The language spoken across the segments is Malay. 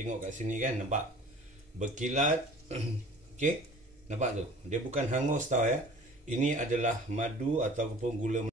tengok kat sini kan, nampak berkilat. Okey, nampak tu, dia bukan hangus tau ya. Ini adalah madu ataupun gula.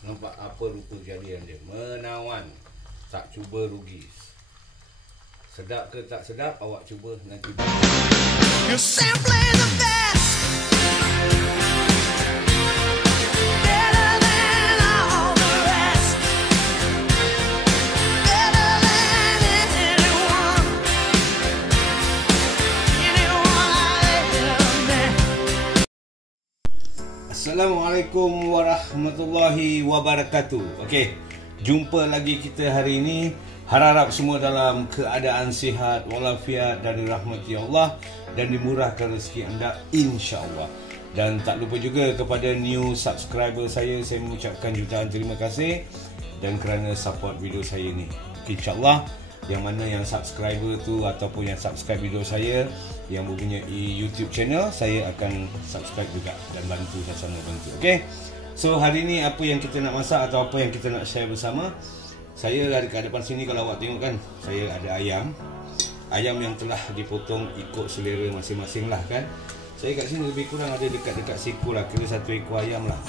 Nampak apa rupa kejadian dia, menawan. Tak cuba rugi. Sedap ke tak sedap, awak cuba nanti. You're simply the best. Better than all the rest. Better than anyone. Anyone I ever met. Assalamualaikum warahmatullahi wabarakatuh. Okey, jumpa lagi kita hari ini. Harap semua dalam keadaan sihat walafiat dan dirahmati Allah dan dimurahkan rezeki anda insya-Allah. Dan tak lupa juga kepada new subscriber saya mengucapkan jutaan terima kasih dan kerana support video saya ni. Insya-Allah yang mana yang subscriber tu ataupun yang subscribe video saya yang mempunyai YouTube channel, saya akan subscribe juga dan bantu sama bantu. Okey. So hari ni apa yang kita nak masak atau apa yang kita nak share bersama? Saya ada kat depan sini, kalau awak tengok kan, saya ada ayam. Ayam yang telah dipotong ikut selera masing-masing lah kan. Saya kat sini lebih kurang ada dekat-dekat siku lah, kira satu ekor ayam lah.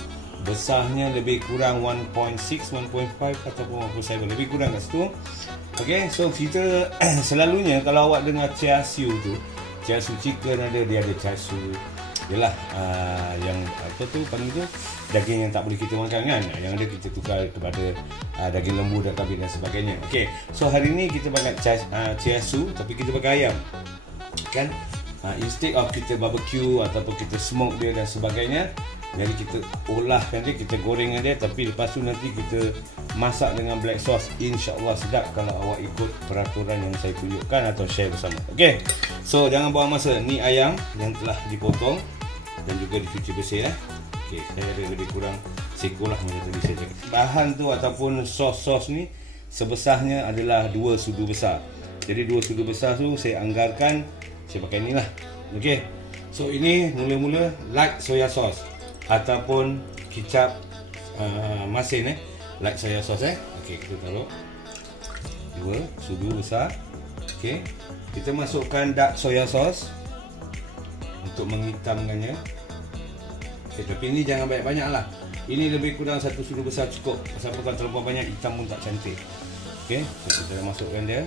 Besarnya lebih kurang 1.6, 1.5 ataupun 1.7, lebih kurang kat situ. Okay, so kita selalunya kalau awak dengar char siu tu, char siu chicken ada, dia ada char siu. Yalah, yang apa tu panggil tu, daging yang tak boleh kita makan kan, yang ada kita tukar kepada daging lembu dan kambing dan sebagainya. Okey, so hari ni kita pakai char siu tapi kita pakai ayam kan. Instead of kita barbecue ataupun kita smoke dia dan sebagainya, jadi kita olahkan dia, kita gorengkan dia, tapi lepas tu nanti kita masak dengan black sauce. InsyaAllah sedap kalau awak ikut peraturan yang saya tunjukkan atau share bersama. Okey, so jangan buang masa. Ni ayam yang telah dipotong dan juga dicuci bersih ya. Okey, saya ada lebih kurang seekor lah macam tadi saya cakap. Bahan tu ataupun sos ni sebesarnya adalah 2 sudu besar. Jadi 2 sudu besar tu saya anggarkan, saya pakai ni lah. Okey, so ini mula-mula light soya sauce ataupun kicap masin light soya sauce Okey, kita taruh 2 sudu besar. Okey, kita masukkan dark soya sauce untuk menghitamkannya. Okay, tapi ini jangan banyak-banyak lah. Ini lebih kurang 1 sudu besar cukup. Pasal apa, kalau terlalu banyak hitam pun tak cantik. Okey, so kita dah masukkan dia.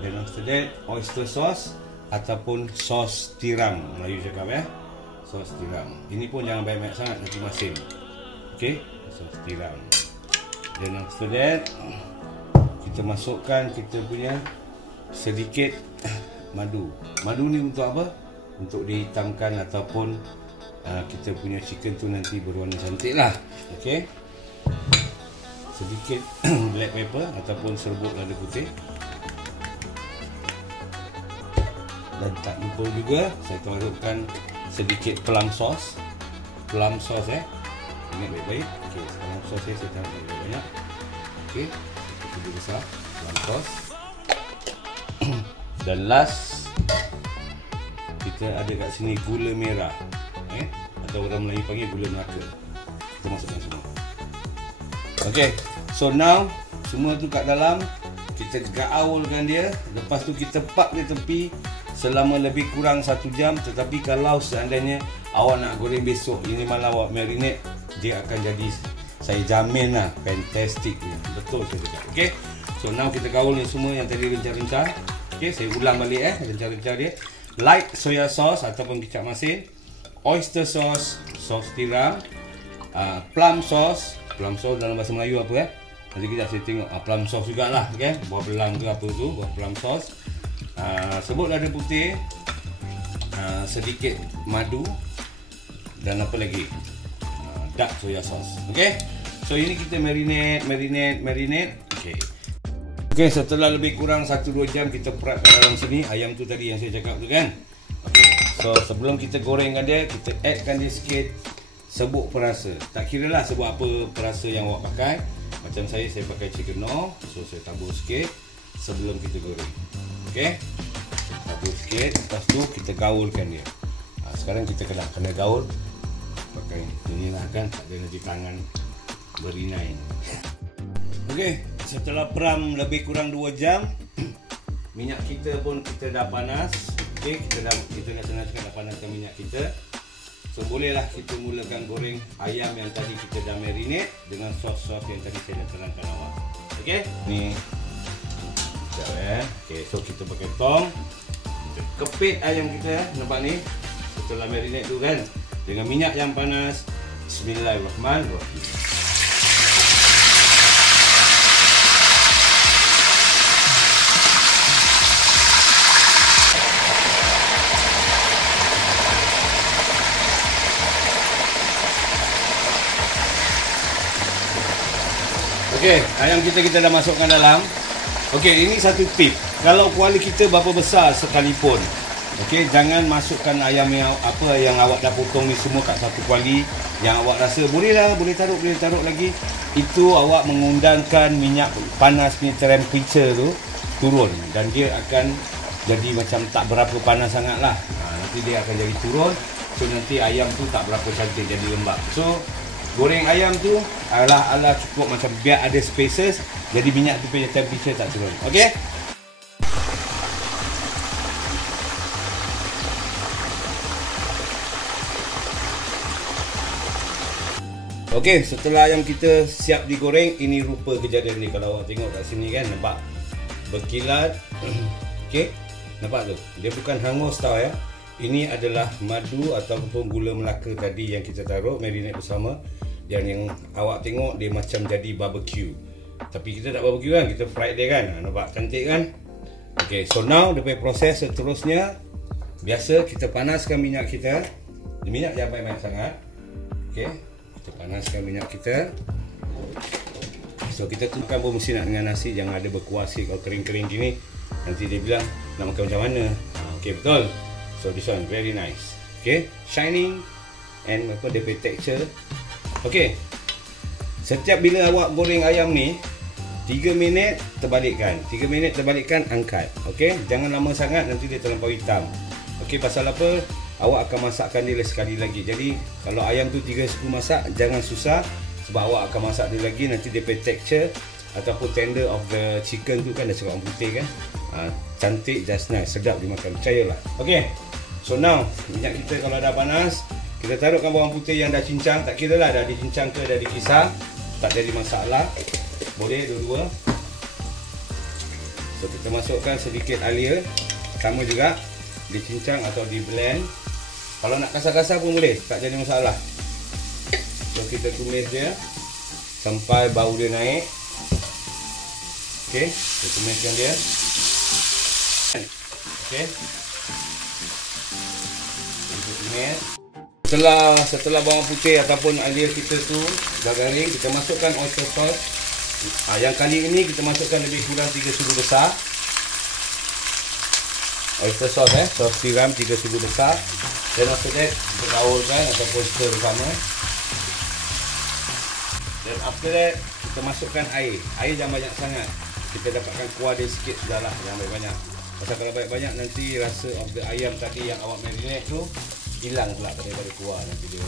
Dan after that, oyster sauce ataupun sos tiram, Melayu cakap ya. Sos tiram. Ini pun jangan banyak-banyak sangat, nanti masin. Okey, sos tiram. Dan after that, kita masukkan kita punya sedikit madu. Madu ni untuk apa? Untuk dihitamkan ataupun kita punya chicken tu nanti berwarna cantik lah. Okey, sedikit black pepper ataupun serbuk lada putih. Dan tak lupa juga saya masukkan sedikit plum sauce. Plum sauce ingat baik-baik. Okey, plum sauce saya taruh banyak. Okey, sedikit besar plum sauce. Dan last kita ada kat sini gula merah, atau orang Melayu panggil gula Melaka. Kita masukkan semua. Okey, so now semua tu kat dalam, kita gaulkan dia. Lepas tu kita park di tepi selama lebih kurang 1 jam. Tetapi kalau seandainya awak nak goreng besok, ini malam awak marinate, dia akan jadi, saya jamin lah, fantastic ni. Betul saya cakap. Okey, so now kita gaul ni semua yang tadi rencah-rencah. Okey, saya ulang balik rencah-rencah dia. Light soya sauce ataupun kicap masin, oyster sauce, sos tiram, plum sauce dalam bahasa Melayu apa nanti kita saya tengok. Plum sauce jugalah, okay? Buah belang ke apa tu, buah plum sauce, serbuk lada putih, sedikit madu, dan apa lagi, dark soya sauce. Okay, so ini kita marinate. Okay, setelah lebih kurang 1-2 jam kita prep kat dalam sini ayam tu tadi yang saya cakap tu kan. Okay, so sebelum kita gorengkan dia, kita addkan dia sikit serbuk perasa. Tak kira lah serbuk apa perasa yang awak pakai. Macam saya pakai chicken knorr, so saya tabur sikit sebelum kita goreng. Okay, tabur sikit, lepas tu kita gaulkan dia. Sekarang kita kena gaul pakai inilah kan, tak ada nanti tangan berinai. Okey, Setelah peram lebih kurang 2 jam, minyak kita pun kita dah panas. Okey, kita dah panaskan minyak kita. So bolehlah kita mulakan goreng ayam yang tadi kita dah marinate dengan sos-sos yang tadi saya dah terangkan awak. Okey, ni. Sekejap Okey, so kita pakai tong. Kita kepit ayam kita, nampak ni. Setelah marinate tu kan, dengan minyak yang panas. Bismillahirrahmanirrahim. Okey, ayam kita dah masukkan dalam. Okey, ini satu tip. Kalau kuali kita berapa besar sekalipun, okey, jangan masukkan ayam yang awak dah potong ni semua kat satu kuali. Yang awak rasa boleh taruh lagi. Itu awak mengundangkan minyak panas ni, temperature tu turun dan dia akan jadi macam tak berapa panas sangatlah. Nanti dia akan jadi turun. So nanti ayam tu tak berapa cantik, jadi lembab. So goreng ayam tu ala cukup macam biar ada spaces, jadi minyak tu punya temperature tak turun. Okey? Okey, setelah ayam kita siap digoreng, ini rupa kejadian ni. Kalau awak tengok kat sini kan, nampak berkilat. Okey, nampak tu? Dia bukan hangus tau ya. Ini adalah madu ataupun gula Melaka tadi yang kita taruh marinate bersama. Dan yang awak tengok dia macam jadi barbecue. Tapi kita tak barbecue kan, kita fried dia kan. Nampak cantik kan? Okay, so now the proses seterusnya, biasa kita panaskan minyak kita. Minyak jangan banyak sangat. Okay, kita panaskan minyak kita. So kita tentukan pun mesti nak dengan nasi, jangan ada berkuah sikit. Kalau kering-kering gini, nanti dia bilang nak makan macam mana. Okay, betul. So this one very nice. Okay, shining and dia punya texture. Okey. Setiap bila awak goreng ayam ni 3 minit terbalikkan. 3 minit terbalikkan, angkat. Okey, jangan lama sangat nanti dia terlampau hitam. Okey, pasal apa? Awak akan masakkan dia sekali lagi. Jadi kalau ayam tu 3 suku masak, jangan susah sebab awak akan masak dia lagi, nanti dia punya texture ataupun tender of the chicken tu kan dah cakap orang putih kan. Cantik, just nice, sedap dimakan, percayalah. Okey. So now minyak kita kalau dah panas, kita taruhkan bawang putih yang dah cincang. Tak kira lah dah dicincang ke dah dikisar, tak jadi masalah. Boleh dua-dua. So kita masukkan sedikit alia, sama juga dicincang atau di blend. Kalau nak kasar-kasar pun boleh, tak jadi masalah. So kita tumis dia sampai bau dia naik. Okey, kita tumiskan dia. Okey, kita tumis. Setelah bawang putih ataupun alia kita tu dah garing, kita masukkan oyster sauce. Yang kali ini kita masukkan lebih kurang 3 sudu besar. Oyster sauce sos tiram 3 sudu besar. Dan after that kita gaulkan ataupun stir bersama. Dan after that kita masukkan air. Air jangan banyak sangat. Kita dapatkan kuah dia sikit sudahlah, jangan banyak-banyak. Pasal kalau banyak-banyak nanti rasa of the ayam tadi yang awak marinate tu hilang pula daripada kuah, nanti dia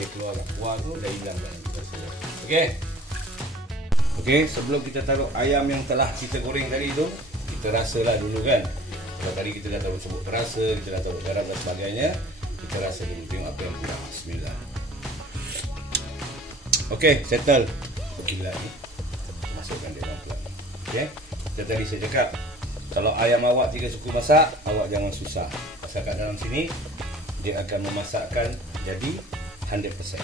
dia keluar kuah tu dah hilang dah nanti rasanya. Okey, sebelum kita taruh ayam yang telah kita goreng tadi tu, kita rasalah dulu kan. Kalau tadi kita dah taruh serbuk terasa, kita dah taruh garam dan sebagainya, kita rasa dulu, tengok apa yang kurang. Bismillah. Okey, settle. Berkilat ni, masukkan dia pelan-pelan. Okey, kita tadi saya cakap kalau ayam awak 3 suku masak, awak jangan susah. Pasal kat dalam sini dia akan memasakkan jadi 100%.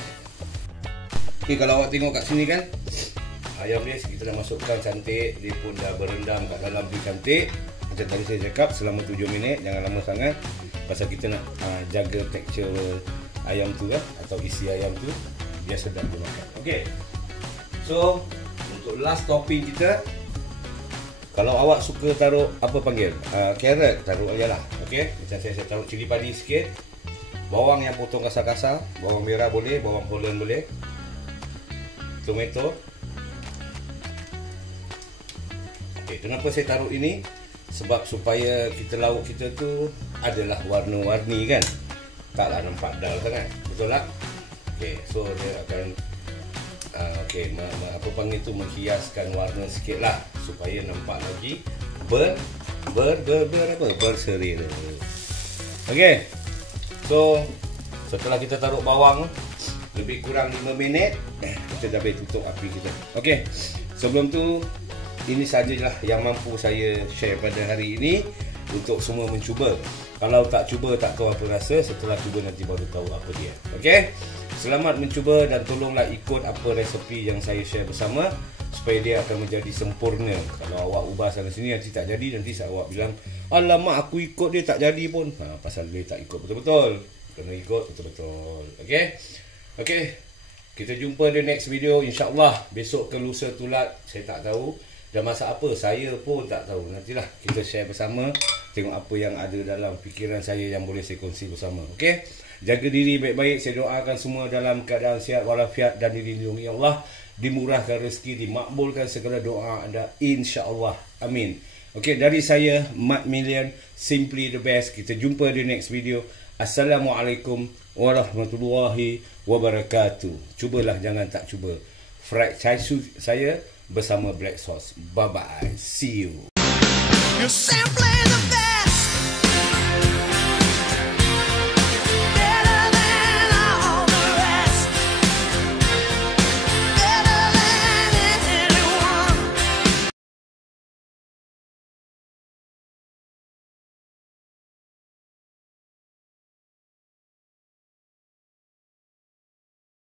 Okey, kalau awak tengok kat sini kan, ayam dia kita dah masukkan cantik, dia pun dah berendam kat dalam tu cantik. Macam tadi saya cakap selama 7 minit, jangan lama sangat. Pasal kita nak jaga tekstur ayam tu kan, atau isi ayam tu biar sedap dimakan. Okey. So, untuk last topping kita, kalau awak suka taruh apa panggil carrot, taruh aja lah. Okey, macam saya taruh cili padi sikit, bawang yang potong kasar-kasar, bawang merah boleh, bawang Holland boleh, tomato. Okey, kenapa saya taruh ini? Sebab supaya kita lauk kita tu adalah warna-warni kan, taklah nampak dull sangat, betul tak? Okey, so dia akan okey, apa panggil tu, menghiaskan warna sikit lah supaya nampak lagi berseri. Okey. So setelah kita taruh bawang lebih kurang 5 minit, kita dah boleh tutup api kita. Okey. Sebelum tu, ini sajalah yang mampu saya share pada hari ini untuk semua mencuba. Kalau tak cuba tak tahu apa rasa, setelah cuba nanti baru tahu apa dia. Okey. Selamat mencuba dan tolonglah ikut apa resepi yang saya share bersama supaya dia akan menjadi sempurna. Kalau awak ubah sana sini nanti tak jadi, nanti awak bilang, "Alamak, aku ikut dia tak jadi pun." Pasal dia tak ikut betul-betul. Kena ikut betul-betul. Okey. Okey. Kita jumpa di next video, insya-Allah. Besok ke lusa tulat saya tak tahu. Dan masak apa saya pun tak tahu. Nantilah kita share bersama, tengok apa yang ada dalam fikiran saya yang boleh saya kongsi bersama. Okey. Jaga diri baik-baik. Saya doakan semua dalam keadaan sihat walafiat dan dilindungi Allah, dimurahkan rezeki, dimakbulkan segala doa anda, insya-Allah. Amin. Okey, dari saya Mat Million, Simply the Best. Kita jumpa di next video. Assalamualaikum warahmatullahi wabarakatuh. Cubalah, jangan tak cuba. Fried chaisu saya bersama black sauce. Bye bye. See you. You're simply the